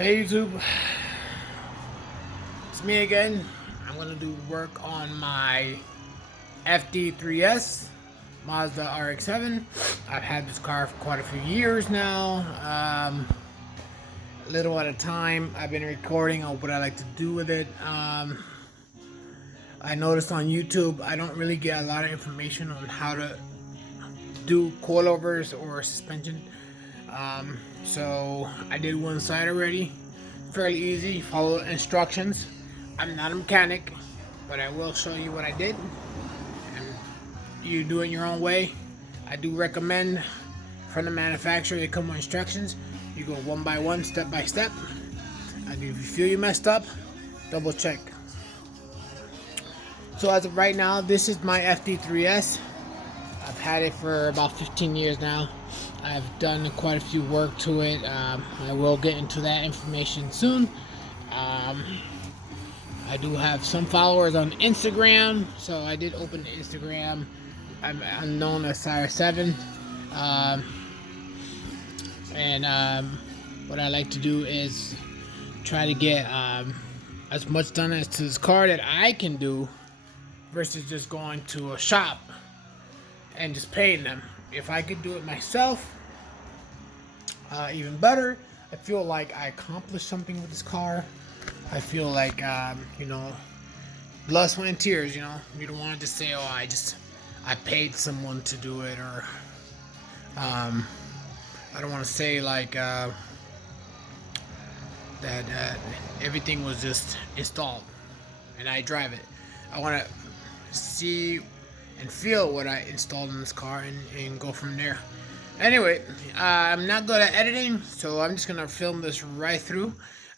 Hey YouTube, it's me again. I'm gonna do work on my FD3S Mazda RX-7. I've had this car for quite a few years now. Little at a time, I've been recording on what I like to do with it. I noticed on YouTube I don't really get a lot of information on how to do coilovers or suspension. So I did one side already. Fairly easy, follow instructions. I'm not a mechanic, but I will show you what I did. And you do it your own way. I do recommend from the manufacturer they come with instructions. You go one by one, step by step. And if you feel you messed up, double check. So as of right now, this is my FD3S. I've had it for about 15 years now. I've done quite a few work to it. I will get into that information soon. I do have some followers on Instagram, so I did open the Instagram. I'm known as Sire7. What I like to do is try to get as much done as to this car that I can do versus just going to a shop and just paying them. If I could do it myself, even better. I feel like I accomplished something with this car. I feel like, blood, sweat, and tears, you don't want to just say, oh, I paid someone to do it, or, I don't want to say like, that everything was just installed and I drive it. I want to see and feel what I installed in this car and go from there. Anyway, I'm not good at editing, so I'm just gonna film this right through.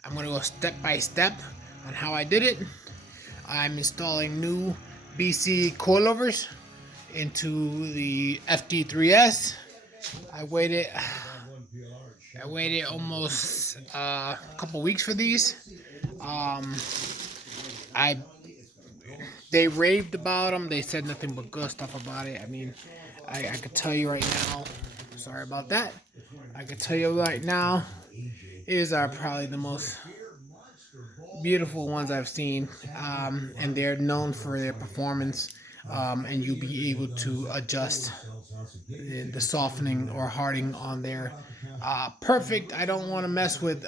I'm gonna go step by step on how I did it. I'm installing new BC coilovers into the FD3S. I waited almost a couple weeks for these. They raved about them. They said nothing but good stuff about it. I mean, I could tell you right now. Sorry about that. I could tell you right now, these are probably the most beautiful ones I've seen, and they're known for their performance. And you'll be able to adjust the softening or hardening on there. Perfect. I don't want to mess with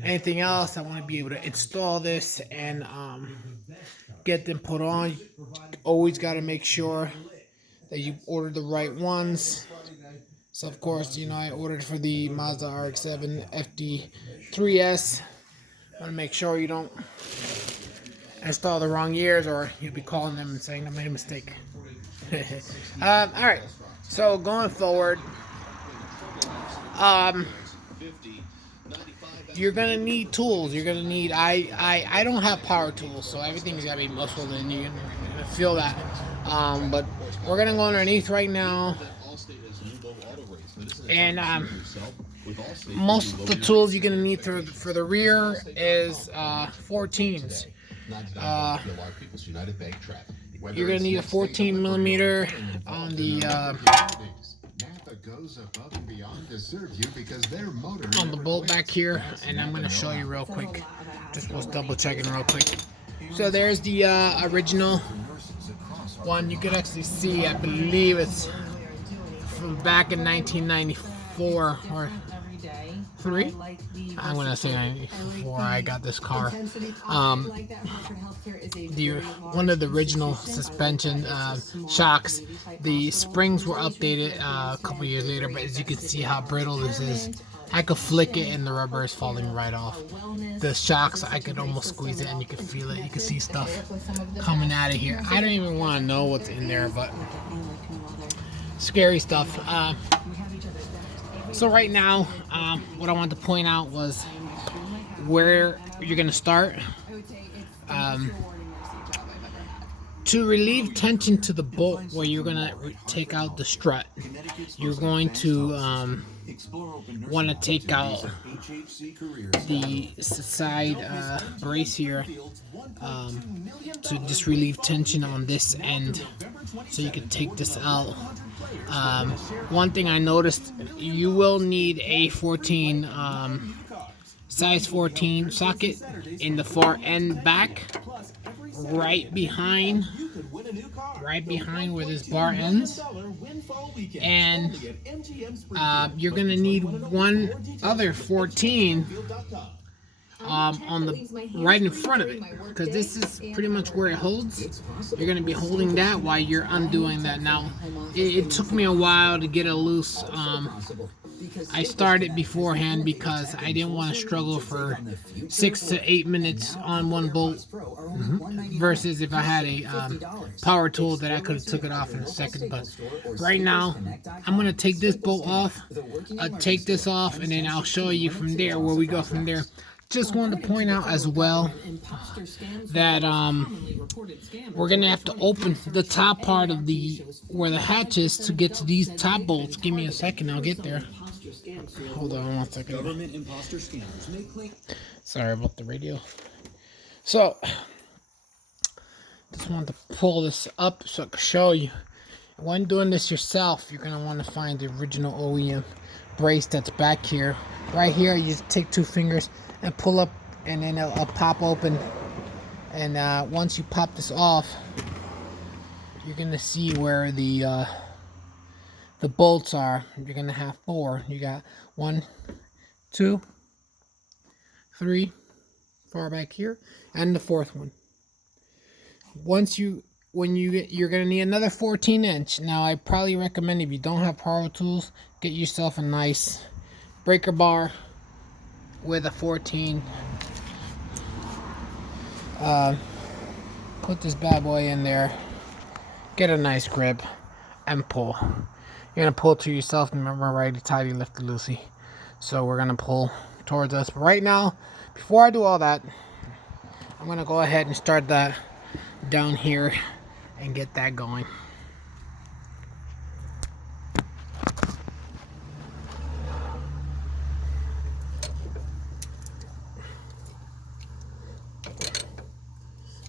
anything else. I want to be able to install this and get them put on. Always got to make sure that you order the right ones. So of course, I ordered for the Mazda RX-7 FD3S. I want to make sure you don't install the wrong years, or you'll be calling them and saying I made a mistake. All right. So going forward, you're gonna need tools. You're gonna need. I don't have power tools, so everything's gotta be muscled, and you can feel that. But we're gonna go underneath right now, and most of the tools you're gonna need for the rear is 14s. You're gonna need a 14 millimeter on the bolt back here, and I'm gonna show you real quick. Just was double checking real quick. So there's the original one. You can actually see, I believe it's from back in 1994 or 3. I'm gonna say 94. I got this car. One of the original suspension shocks. The springs were updated a couple years later, but as you can see how brittle this is. I could flick it and the rubber is falling right off. The shocks, I could almost squeeze it and you can feel it. You can see stuff coming out of here. I don't even want to know what's in there, but scary stuff. So right now, what I wanted to point out was where you're going to start. To relieve tension to the bolt where you're going to take out the strut, you're going to want to take out the side brace here to just relieve tension on this end, so you can take this out. One thing I noticed, you will need a 14 size 14 socket in the far end back, right behind where this bar ends. And you're gonna need one other 14 on the right in front of it, because this is pretty much where it holds. You're going to be holding that while you're undoing that. Now it took me a while to get it loose. I started beforehand because I didn't want to struggle for 6 to 8 minutes on one bolt, versus if I had a power tool that I could have took it off in a second. But right now I'm going to take this bolt off, take this off, and then I'll show you from there where we go from there. Just wanted to point out as well that we're gonna have to open the top part of where the hatch is to get to these top bolts. Give me a second, I'll get there. Hold on 1 second. Sorry about the radio. So, just wanted to pull this up so I can show you. When doing this yourself, you're gonna want to find the original OEM brace that's back here. Right here, you just take 2 fingers and pull up, and then it'll pop open. And once you pop this off, you're gonna see where the bolts are. You're gonna have 4. You got 1, 2, 3, far back here, and the 4th one. You're gonna need another 14-inch. Now I probably recommend, if you don't have power tools, get yourself a nice breaker bar with a 14. Put this bad boy in there, get a nice grip, and pull. You're gonna pull to yourself. Remember, righty tighty, lefty loosey. So we're gonna pull towards us. But right now, before I do all that, I'm gonna go ahead and start that down here and get that going.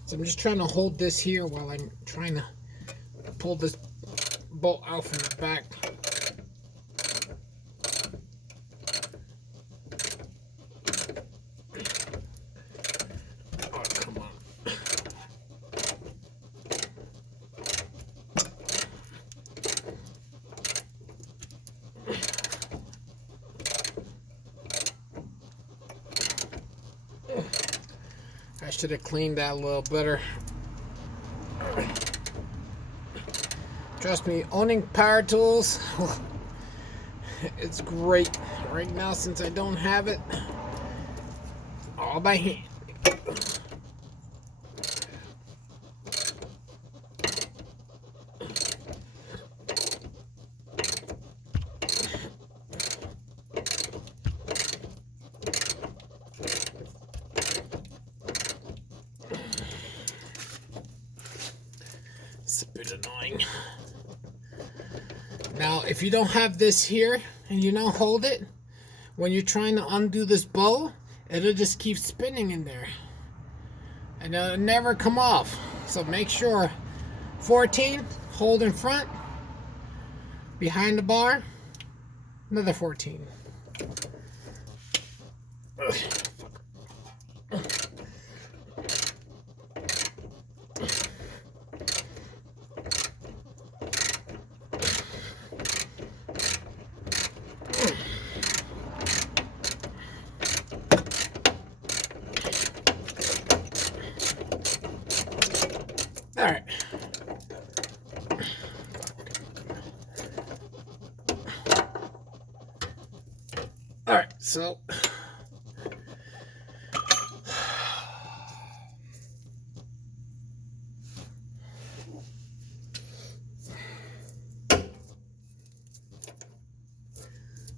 So I'm just trying to hold this here while I'm trying to pull this bolt out from the back. Oh, come on. I should have cleaned that a little better. Trust me, owning power tools, it's great. Right now, since I don't have it, all by hand. It's a bit annoying. Now, if you don't have this here and you don't hold it, when you're trying to undo this bow, it'll just keep spinning in there and it'll never come off. So make sure 14, hold in front, behind the bar, another 14. Ugh. All right. All right, so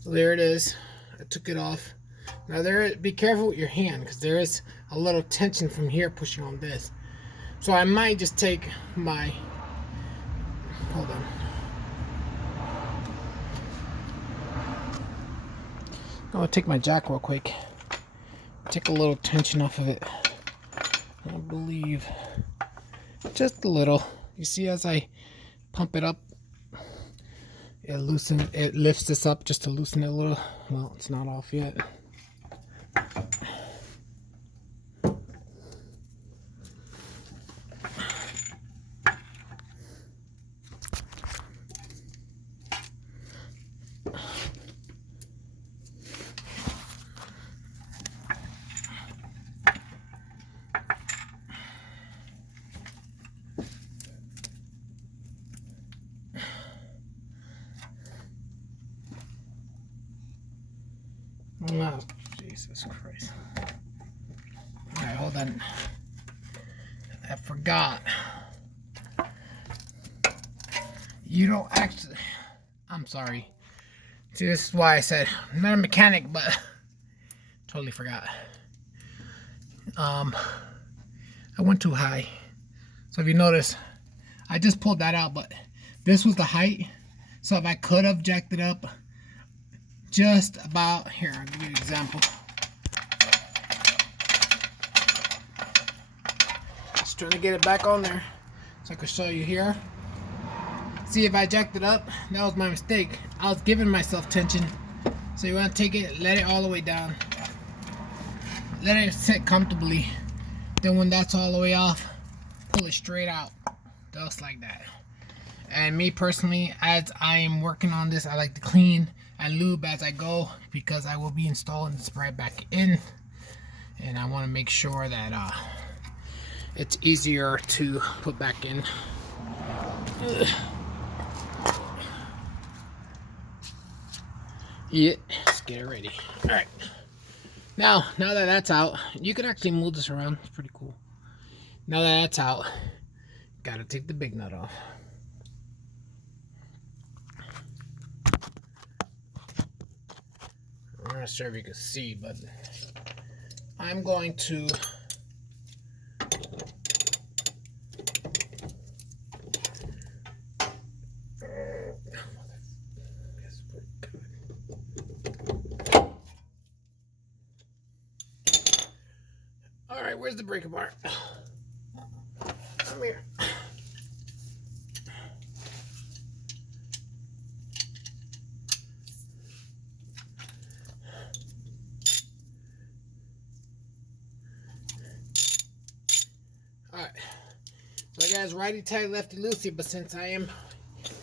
there it is. I took it off. Now be careful with your hand, because there is a little tension from here pushing on this. So I might just take my, hold on. I'm gonna take my jack real quick. Take a little tension off of it. I believe just a little. You see, as I pump it up, it lifts this up just to loosen it a little. Well, it's not off yet. Oh, Jesus Christ. Alright, hold on. I forgot. You don't actually... I'm sorry. See, this is why I said I'm not a mechanic, but totally forgot. I went too high. So if you notice, I just pulled that out, but this was the height. So if I could have jacked it up just about, here, I'll give you an example. Just trying to get it back on there so I can show you here. See, if I jacked it up, that was my mistake. I was giving myself tension. So you want to take it, let it all the way down. Let it sit comfortably. Then when that's all the way off, pull it straight out. Just like that. And me personally, as I am working on this, I like to clean and lube as I go, because I will be installing this right back in. And I want to make sure that it's easier to put back in. Ugh. Yeah, let's get it ready. Alright. Now that that's out, you can actually move this around. It's pretty cool. Now that that's out, gotta take the big nut off. I'm not sure if you can see, but I'm going to Alright, where's the breaker bar? Come here. Alright. So guys, righty tighty, lefty loosey, but since I am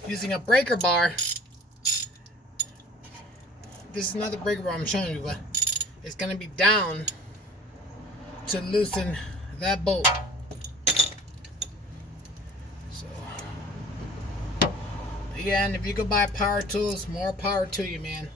using a breaker bar, this is another breaker bar I'm showing you, but it's gonna be down to loosen that bolt. So again, if you go buy power tools, more power to you, man.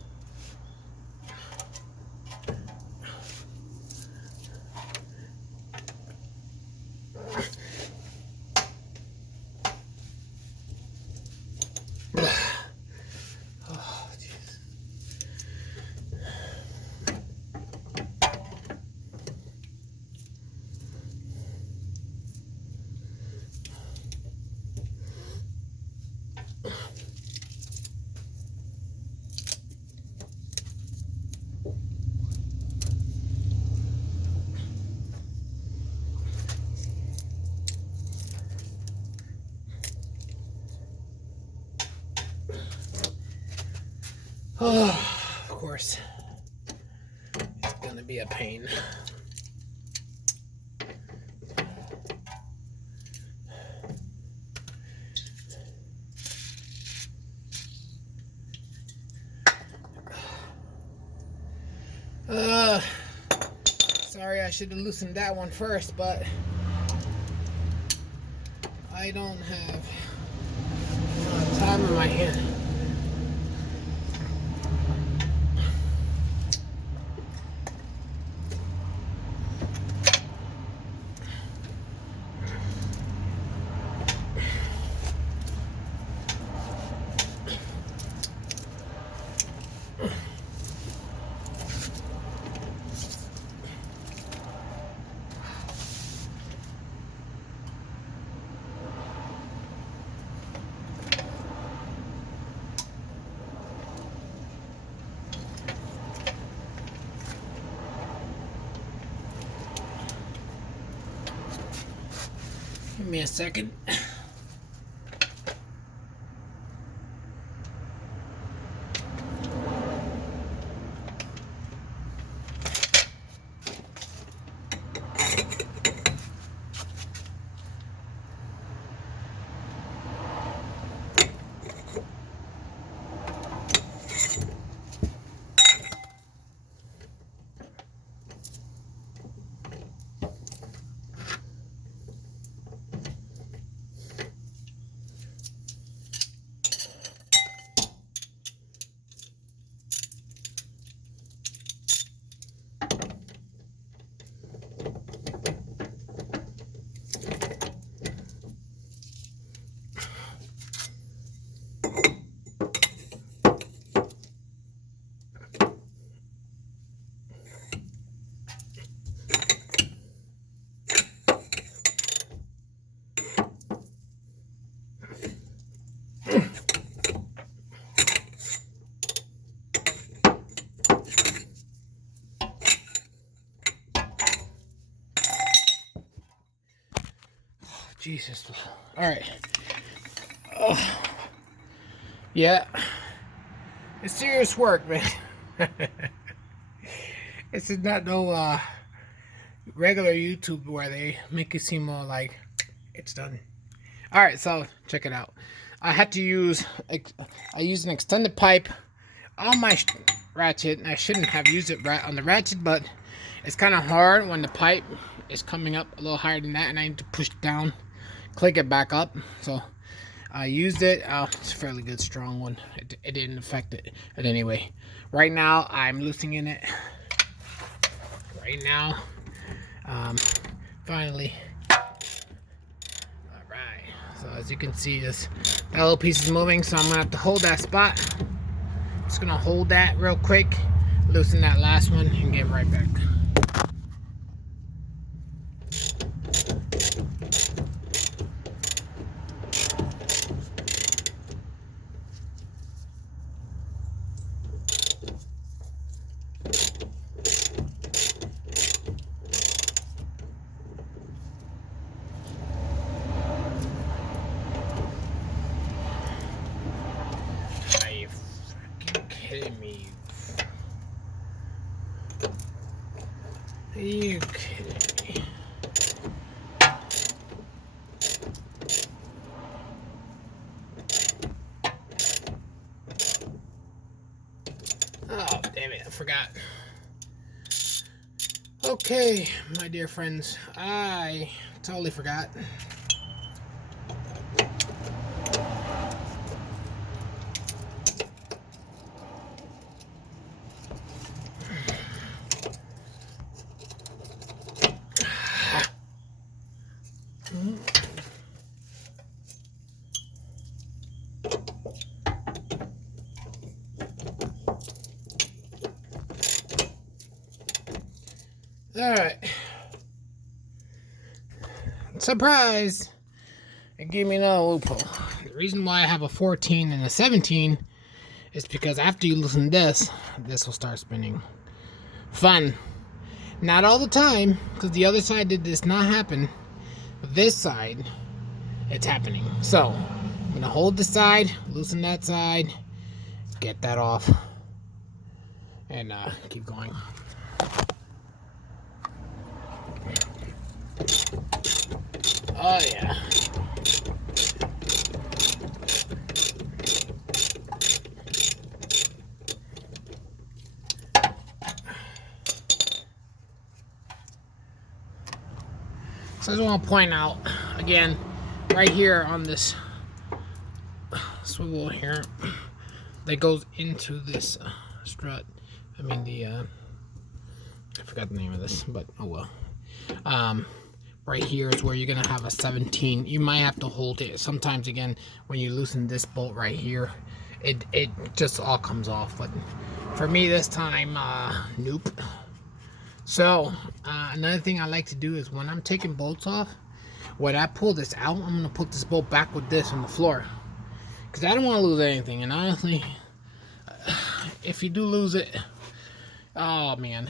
Oh, jeez. Oh, of course, it's gonna be a pain. Sorry, I should have loosened that one first, but I don't have time on my hand. Give me a second. Jesus. All right. Oh. Yeah. It's serious work, man. This is not no regular YouTube where they make it seem more like it's done. All right, so check it out. I had to use an extended pipe on my ratchet, and I shouldn't have used it right on the ratchet, but it's kind of hard when the pipe is coming up a little higher than that, and I need to push it down, click it back up. So I used it. It's a fairly good, strong one. It didn't affect it. But anyway, right now I'm loosening it. Right now, finally. All right. So as you can see, that little piece is moving, so I'm gonna have to hold that spot. Just gonna hold that real quick, loosen that last one, and get right back. Are you fucking kidding me? Are you kidding me? Oh, damn it, I forgot. Okay, my dear friends, I totally forgot. Alright. Surprise! It gave me another loophole. The reason why I have a 14 and a 17 is because after you loosen this will start spinning. Fun. Not all the time, because the other side does not happen. But this side, it's happening. So, I'm going to hold the side, loosen that side, get that off, and keep going. Oh yeah. So I just want to point out again, right here on this swivel here, that goes into this strut. I mean I forgot the name of this, but oh well. Right here is where you're gonna have a 17. You might have to hold it. Sometimes again, when you loosen this bolt right here, it just all comes off. But for me this time, nope. So another thing I like to do is when I'm taking bolts off, when I pull this out, I'm gonna put this bolt back with this on the floor, because I don't want to lose anything. And honestly, if you do lose it, oh man,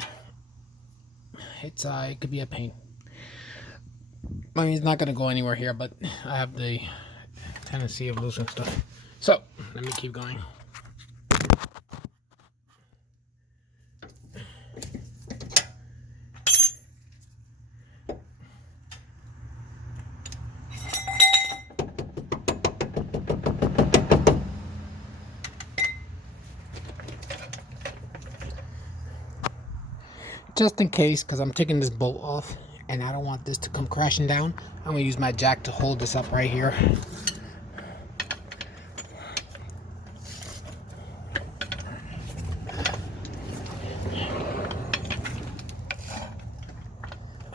it could be a pain. I mean, it's not gonna go anywhere here, but I have the tendency of losing stuff. So let me keep going. Just in case, because I'm taking this bolt off and I don't want this to come crashing down, I'm going to use my jack to hold this up right here.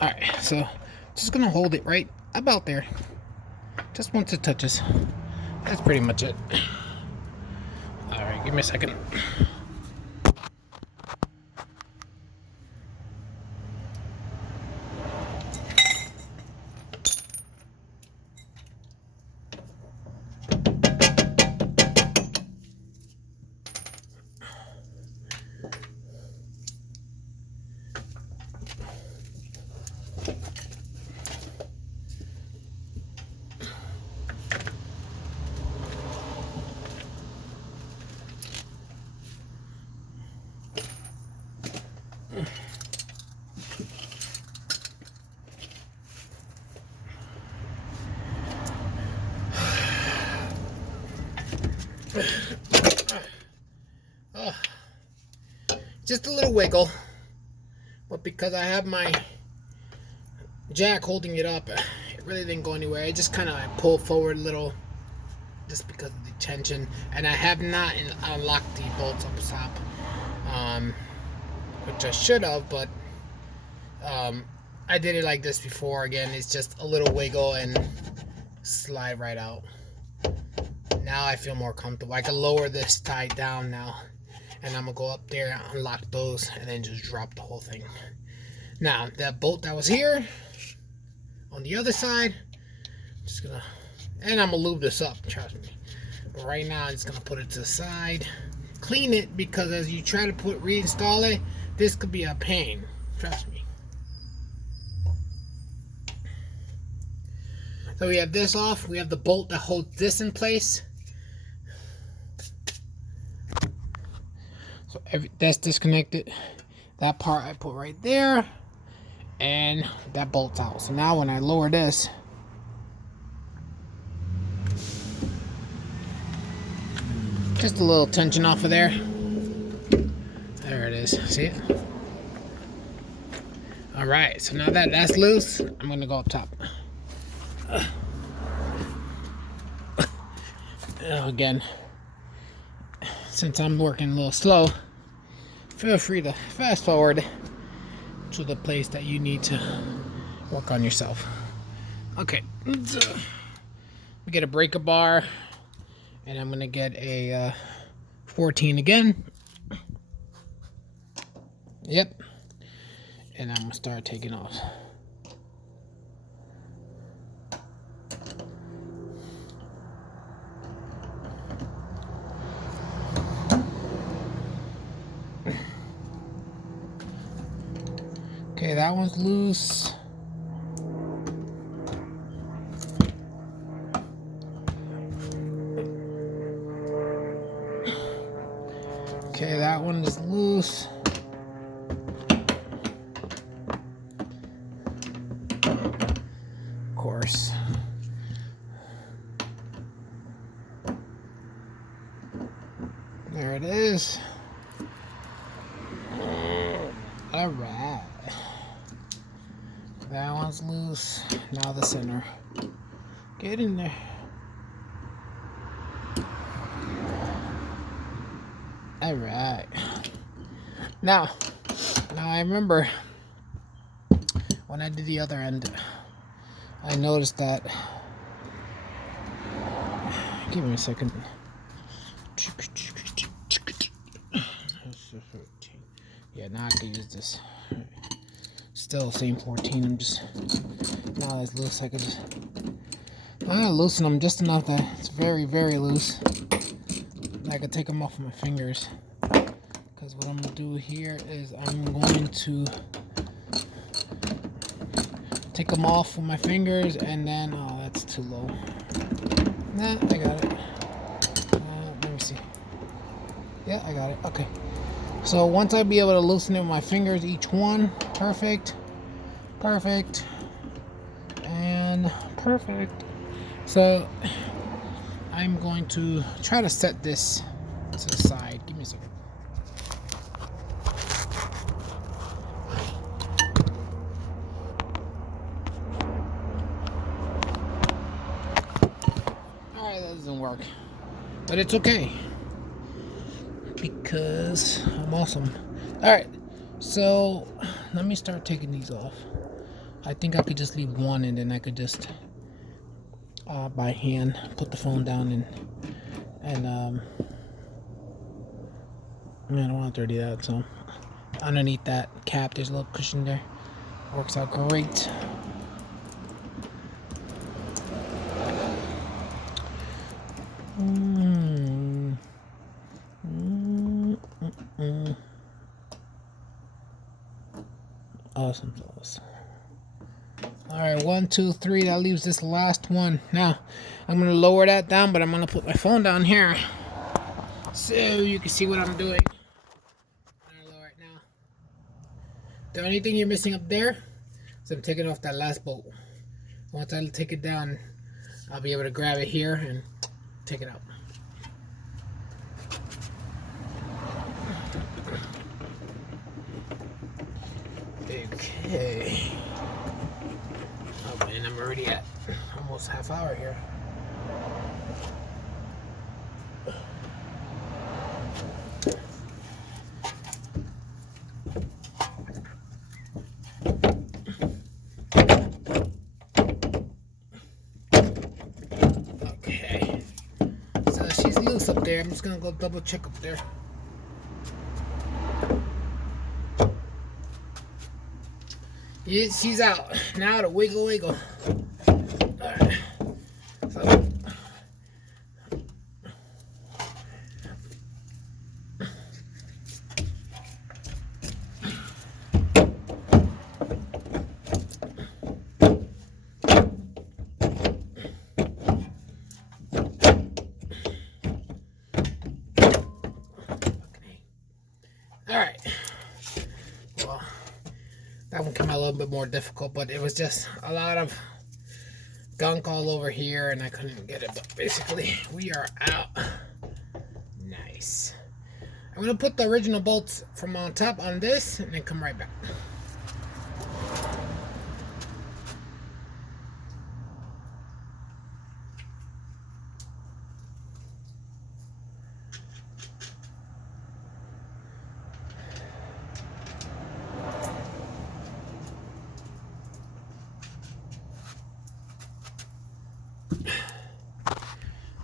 Alright, so just going to hold it right about there. Just once it touches. That's pretty much it. Alright, give me a second. Oh, just a little wiggle, but because I have my jack holding it up, it really didn't go anywhere. I just kind of pulled forward a little just because of the tension, and I have not unlocked the bolts up top, which I should have, but I did it like this before. Again, it's just a little wiggle and slide right out. Now I feel more comfortable. I can lower this tie down now, and I'm gonna go up there, unlock those, and then just drop the whole thing. Now that bolt that was here on the other side, just gonna, and I'm gonna lube this up, trust me. But right now I'm just gonna put it to the side, clean it, because as you try to reinstall it, this could be a pain, trust me. So we have this off. We have the bolt that holds this in place. So that's disconnected. That part I put right there, and that bolt's out. So now when I lower this, just a little tension off of there. There it is. See it? All right. So now that that's loose, I'm gonna go up top. Again, since I'm working a little slow, feel free to fast forward to the place that you need to work on yourself. Okay, we get a breaker bar, and I'm gonna get a 14 again. Yep, and I'm gonna start taking off. Okay, that one's loose. Okay, that one is loose. Of course. There it is. All right. That one's loose. Now the center. Get in there. All right. Now I remember when I did the other end, I noticed that. Give me a second. Yeah, now I can use this. Still same 14. I'm just, now it's loose. I could just loosen them just enough that it's very, very loose. I could take them off of my fingers. Because what I'm gonna do here is I'm going to take them off with my fingers, and then that's too low. Nah, I got it. Let me see. Yeah, I got it. Okay. So once I be able to loosen it with my fingers, each one, perfect, perfect, and perfect. So I'm going to try to set this to the side. Give me a second. Alright, that doesn't work, but it's okay, because I'm awesome. Alright, so let me start taking these off. I think I could just leave one, and then I could just by hand put the phone down, and I don't want to dirty that. So underneath that cap there's a little cushion there. Works out great. Awesome sauce. Alright, 1, 2, 3. That leaves this last one. Now, I'm going to lower that down, but I'm going to put my phone down here so you can see what I'm doing. I'm going to lower it now. The only thing you're missing up there is I'm taking off that last bolt. Once I take it down, I'll be able to grab it here and take it out. Okay. Oh man, I'm already at almost half hour here. Okay. So she's loose up there. I'm just gonna go double check up there. Yeah, she's out. Now to wiggle, wiggle. Alright. So. Alright. Well, that one came out a little bit more difficult, but it was just a lot of gunk all over here and I couldn't get it. But basically, we are out. Nice. I'm going to put the original bolts from on top on this and then come right back.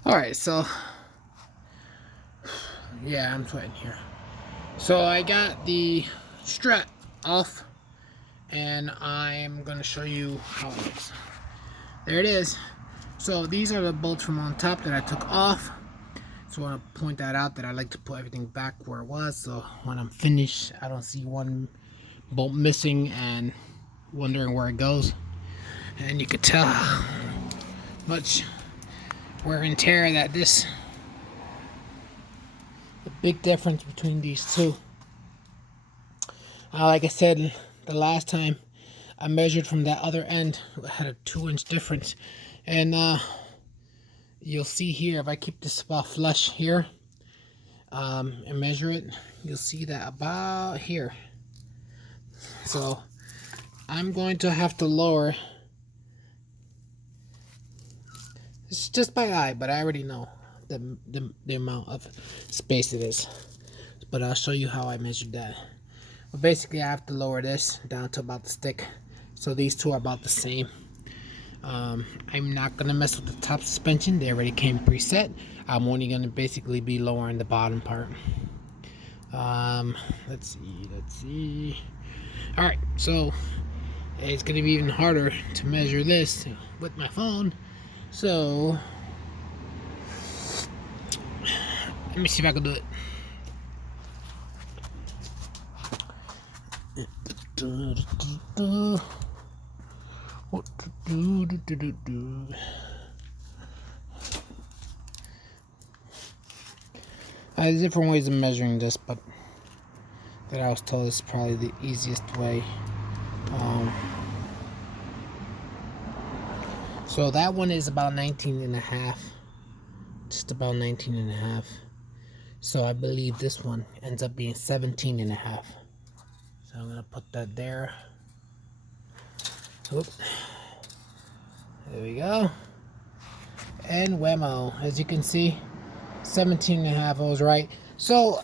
Alright, so yeah, I'm sweating here. So I got the strut off and I'm going to show you how it looks. There it is. So these are the bolts from on top that I took off. So I want to point that out, that I like to put everything back where it was, so when I'm finished I don't see one bolt missing and wondering where it goes. And you could tell how much wear and tear that this, the big difference between these two. Like I said the last time, I measured from that other end. I had a 2-inch difference, and you'll see here, if I keep this about flush here and measure it, you'll see that about here. So I'm going to have to lower. It's just by eye, but I already know the amount of space it is. But I'll show you how I measured that. But basically, I have to lower this down to about the stick. So these two are about the same. I'm not going to mess with the top suspension. They already came preset. I'm only going to basically be lowering the bottom part. Let's see. Alright, so it's going to be even harder to measure this with my phone. So let me see if I can do it. There's different ways of measuring this, but that I was told is probably the easiest way. So that one is about 19.5, just about 19.5. So I believe this one ends up being 17.5. So I'm gonna put that there. Oop. There we go. And whammo, as you can see, 17.5. I was right. So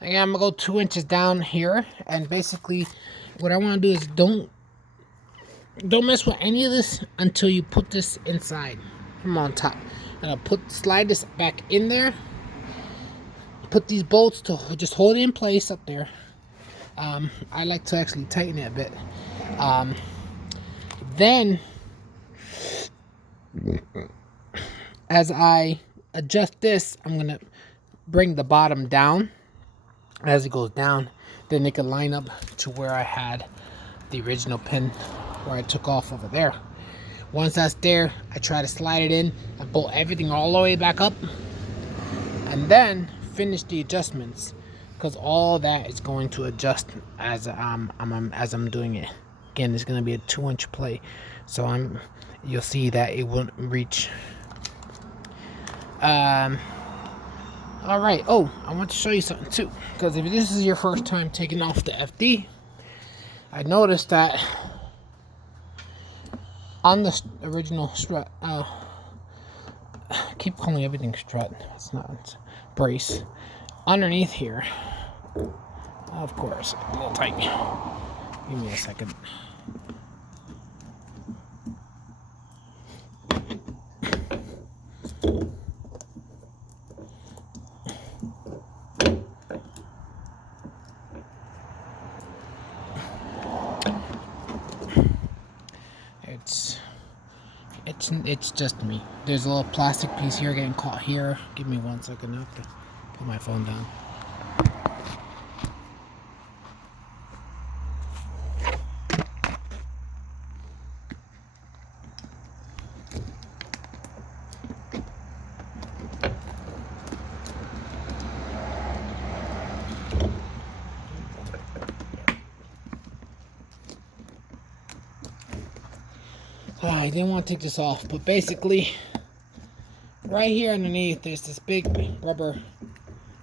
again, I'm gonna go 2 inches down here, and basically what I want to do is don't mess with any of this until you put this inside from on top. And I'll slide this back in there. Put these bolts to just hold it in place up there. I like to actually tighten it a bit. Then, as I adjust this, I'm gonna bring the bottom down. As it goes down, then it can line up to where I had the original pin where I took off over there. Once that's there, I try to slide it in and pull everything all the way back up, and then finish the adjustments. because all that is going to adjust as I'm doing it. Again, it's going to be a 2-inch play, so you'll see that it won't reach. All right. Oh, I want to show you something too, because if this is your first time taking off the FD, I noticed that on the original strut, I keep calling everything strut. It's not. It's brace. Underneath here, of course, a little tight. Give me a second. It's just me. There's a little plastic piece here getting caught here. Give me 1 second. I have to put my phone down. I didn't want to take this off, but basically, right here underneath, there's this big rubber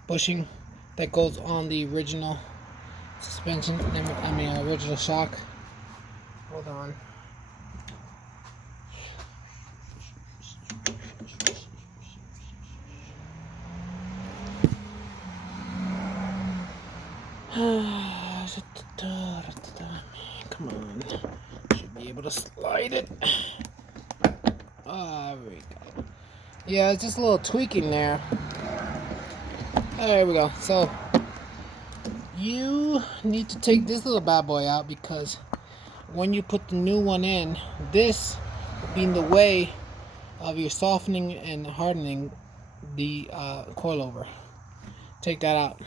bushing that goes on the original suspension. Original shock. Hold on. Come on. Should be able to slide it. There we go. Yeah, it's just a little tweaking there. There we go. So, you need to take this little bad boy out, because when you put the new one in, this will be in the way of your softening and hardening the coilover. Take that out.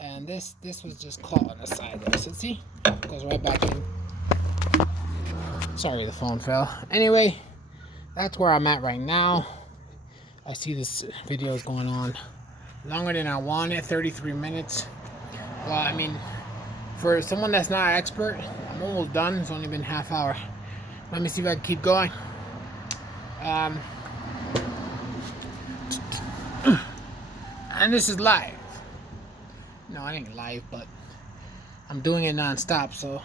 And this was just caught on the side there. So see? Goes right back in. Sorry, the phone fell. Anyway, that's where I'm at right now. I see this video is going on longer than I wanted, 33 minutes. Well, I mean, for someone that's not an expert, I'm almost done. It's only been half hour. Let me see if I can keep going. And this is live. No, it ain't live, but I'm doing it non-stop, so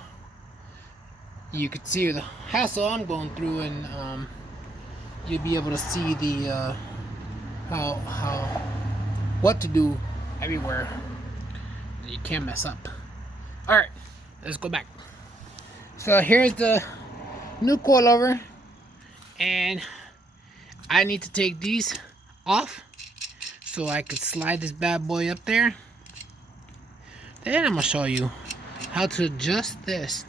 you could see the hassle I'm going through, and you'll be able to see the what to do everywhere. You can't mess up. All right, let's go back. So here's the new coilover, and I need to take these off so I could slide this bad boy up there. Then I'm gonna show you how to adjust this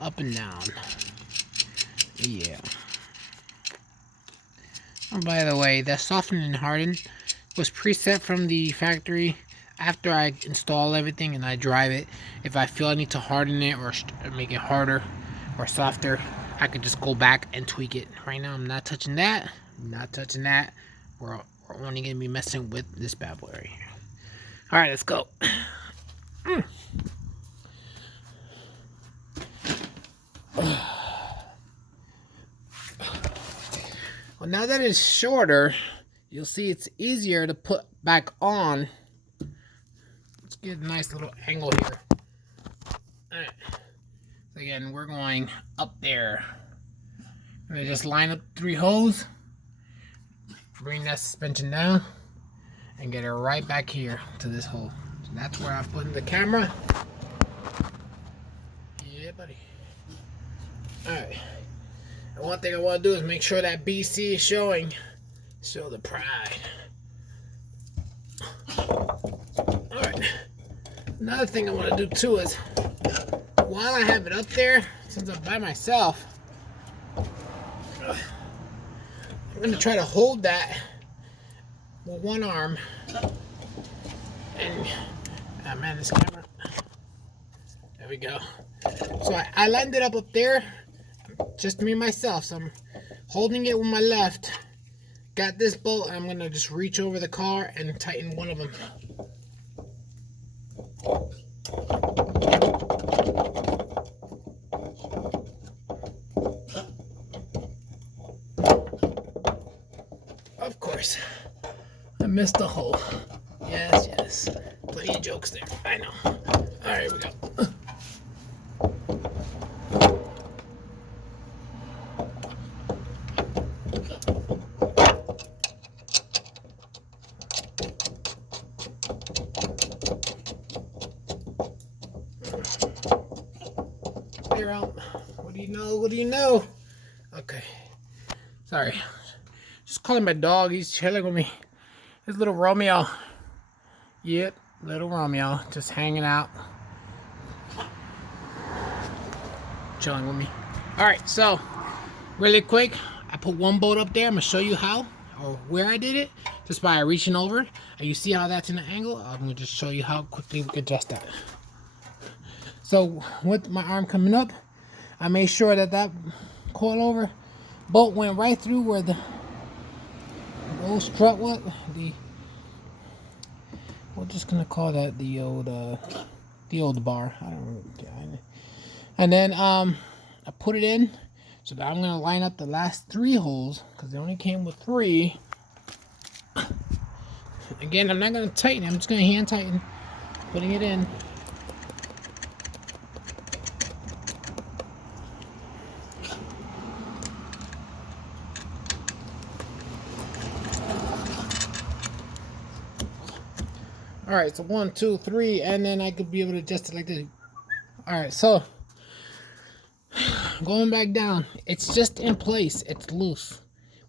up and down. Yeah. Oh, by the way, that soften and harden was preset from the factory. After I install everything and I drive it, if I feel I need to harden it or make it harder or softer, I could just go back and tweak it. Right now, I'm not touching that. I'm not touching that. We're only gonna be messing with this bad boy right here. All right, let's go. Well, now that it's shorter, you'll see it's easier to put back on. Let's get a nice little angle here. All right. So again, we're going up there. I'm gonna just line up 3 holes, bring that suspension down, and get it right back here to this hole. So that's where I'm putting the camera. Yeah, buddy. Alright. And one thing I want to do is make sure that BC is showing. Show the pride. Alright. Another thing I want to do too is, while I have it up there, since I'm by myself, I'm going to try to hold that with one arm. And, oh man, this camera. There we go. So I lined it up there, just me and myself. So I'm holding it with my left. Got this bolt, and I'm going to just reach over the car and tighten one of them. missed the hole. Yes, yes. Plenty of jokes there. I know. Alright, here we go. Clear out. What do you know? What do you know? Okay. Sorry. Just calling my dog. He's chilling with me. His little Romeo. Yep, little Romeo. Just hanging out. Chilling with me. Alright, so really quick, I put one bolt up there. I'm gonna show you how or where I did it just by reaching over. And you see how that's in an angle? I'm gonna just show you how quickly we can adjust that. So with my arm coming up, I made sure that that coilover bolt went right through where the old strut was. We're just gonna call that the old bar. I don't know. And then I put it in. So now I'm going to line up the last 3 holes because they only came with 3. Again, I'm not going to tighten it. I'm just going to hand tighten, putting it in. Alright, so 1, 2, 3, and then I could be able to adjust it like this. Alright, so going back down, it's just in place. It's loose,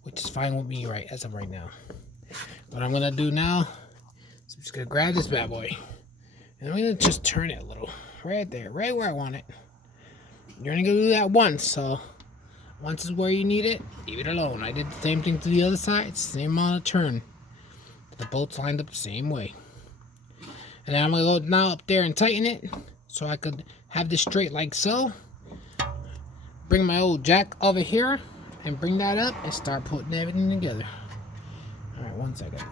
which is fine with me right as of right now. What I'm gonna do now is I'm just gonna grab this bad boy and I'm gonna just turn it a little, right there, right where I want it. You're only gonna do that once, so once is where you need it. Leave it alone. I did the same thing to the other side, same amount of turn. The bolts lined up the same way. And then I'm gonna go now up there and tighten it so I could have this straight like so. Bring my old jack over here and bring that up and start putting everything together. Alright, 1 second.